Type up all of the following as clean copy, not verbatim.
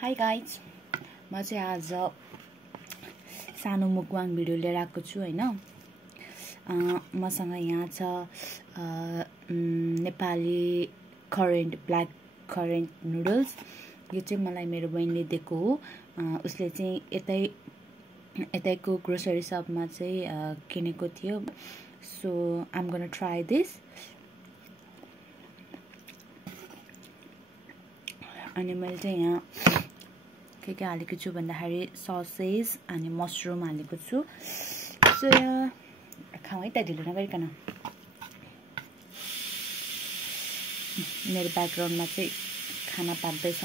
Hi guys, म चाहिँ आज सानो मुकबाङ भिडियो लिएर आएको छु हैन। मसँग यहाँ छ Nepali current black current noodles. यो चाहिँ मलाई मेरो बहिनीले दिएको हो। उसले चाहिँ यतैको ग्रोसरी शपमा चाहिँ किनेको थियो। So I am gonna try this. अनि मैले चाहिँ यहाँ के हालेको छु भन्दाखेरि ससेज अनि मसरुम हालेको छु। सो यहाँ खाउँ है त ढिलो नगरिकन। मेरो ब्याकग्राउन्डमा चाहिँ खाना पाक्दैछ।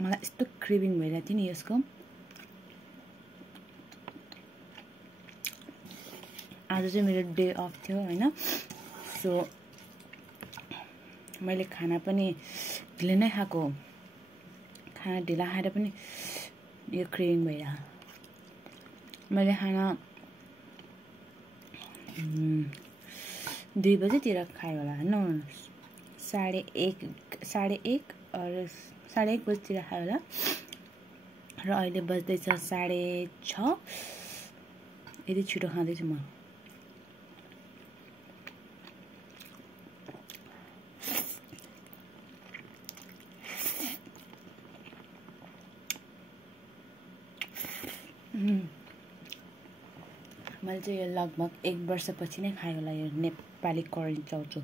मलाई यस्तो क्रेभिङ भइरहेको थियो नि यसको। आज चाहिँ मेरो डे अफ थियो हैन। सो मैले खाना पनि ढिलो नै खाएको। खाना ढिला खाएर पनि यो क्रेभिङ भइरहेको। मैले खाना 2 बजेतिर खाएँ होला हैन। 1:30 बजेतिर खाएँ होला। र अहिले बज्दैछ 6:30। यति छिटो खाँदैछु म। मैले चाहिँ यो लगभग 1 वर्षपछि नै खाएँ होला यो नेपाली करेन्ट चाउचाउ।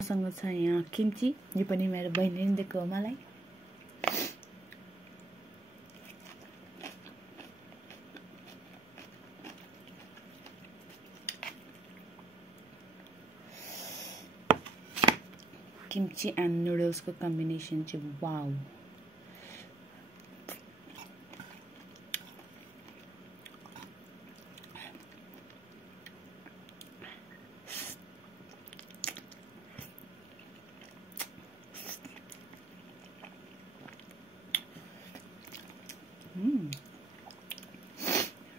मसँग छ यहाँ किम्ची। यो पनि मेरो बहिनीले दिएको हो मलाई। किम्ची एन्ड नुडल्सको कम्बिनेसन चाहिँ वाउ।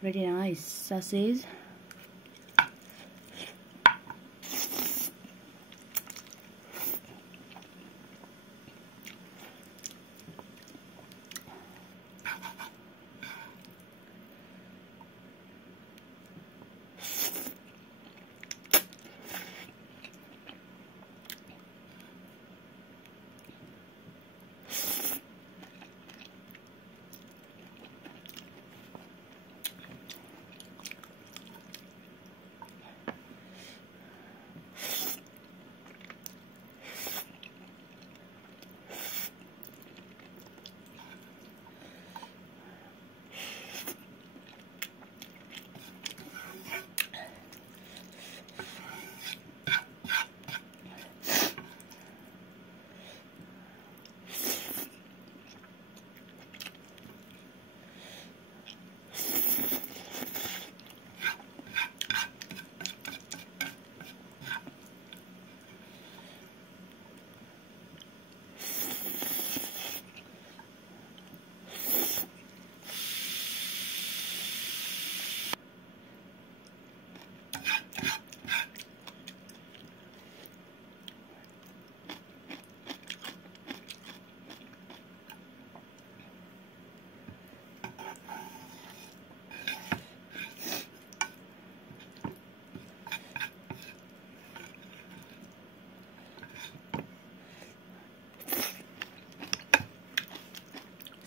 Very nice sausage.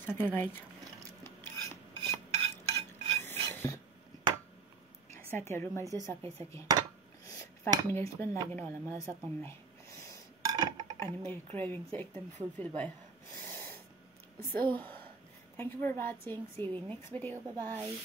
सके गाइज। साथीहरू मैले चाहिँ सकाइसकेँ। 5 मिनट्स पनि लागेन होला मलाई सकाउनलाई। अनि मेरो क्रेभिङ चाहिँ एकदम फुलफिल भयो। So thank you for watching. See you in next video. Bye by.